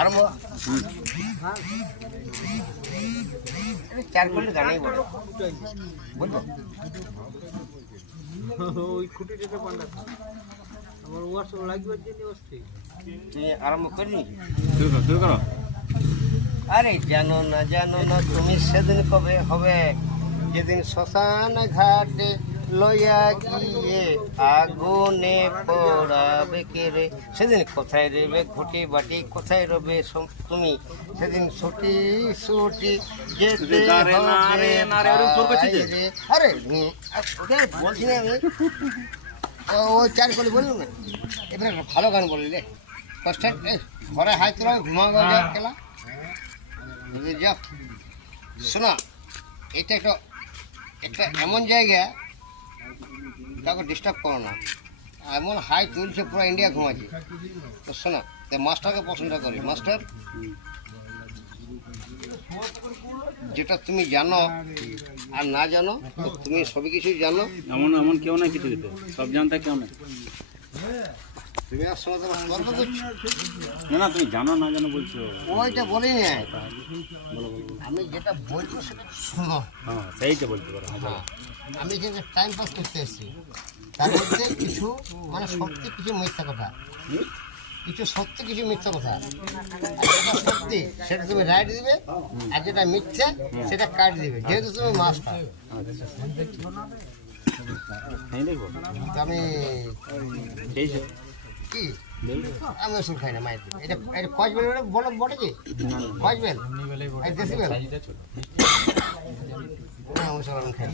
আরম্ভ। চার করলে গানেই বলো, বলবো ওই খুঁটিটাতে পান্ডা আমার ওয়াশ লাগবে জেনে বসছি। তুমি আরম্ভ করি। শুরু করো। আরে জানো না তুমি সেদিন কবে হবে, যেদিন শ্মশান ঘাটে লইয়া গিয়ে আগুনে পড়াবে কে রে। সেদিন কোথায় রইবে ঘুটি বাটি, কোথায় রবে তুমি, সেদিন ছুটি ছুটি যেতে হবে। আরে ওটাই বলছি না আমি, ও চার করে বললাম না। এবার একটা ভালো গান বললে কষ্ট ঘরে হাই তোলা ঘুমাবো খেলা যাও। শোনা, এটা একটা এমন জায়গা, কাউকে ডিস্টার্ব করো না। এমন হাই তুলছে পুরো ইন্ডিয়া ঘুমাচ্ছে। তো শোনা, মাস্টারকে পছন্দ করি। মাস্টার, যেটা তুমি জানো আর না জানো, তুমি সবই কিছুই জানো। এমন কেউ না কিছু দিতে, সব জানতে কেউ না। তুমি আর শোনা, তোমার গল্প করছো না, তুমি জানো না জানো বলছো, ওইটা বলিনি। আমি যেটা বলবো সেটা শোনো। হ্যাঁ সেইটা বলতে পারো। আমি যে টাইম পাস করতে এসেছি, তার মধ্যে কিছু মানে সত্যি, কিছু মিথ্যা কথা, কিছু সত্যি, কিছু মিথ্যা কথা। যেটা সত্যি সেটা তুমি রাইট দিবে, আর যেটা মিথ্যা সেটা কাট দিবে, যেহেতু তুমি মাস্টার। আমি কি আমি ওষুধ খাই না, মায়ের দিবে। এটা কচ বেল বলো, বটে কি কচ বেল, দেশি বেল। খাই।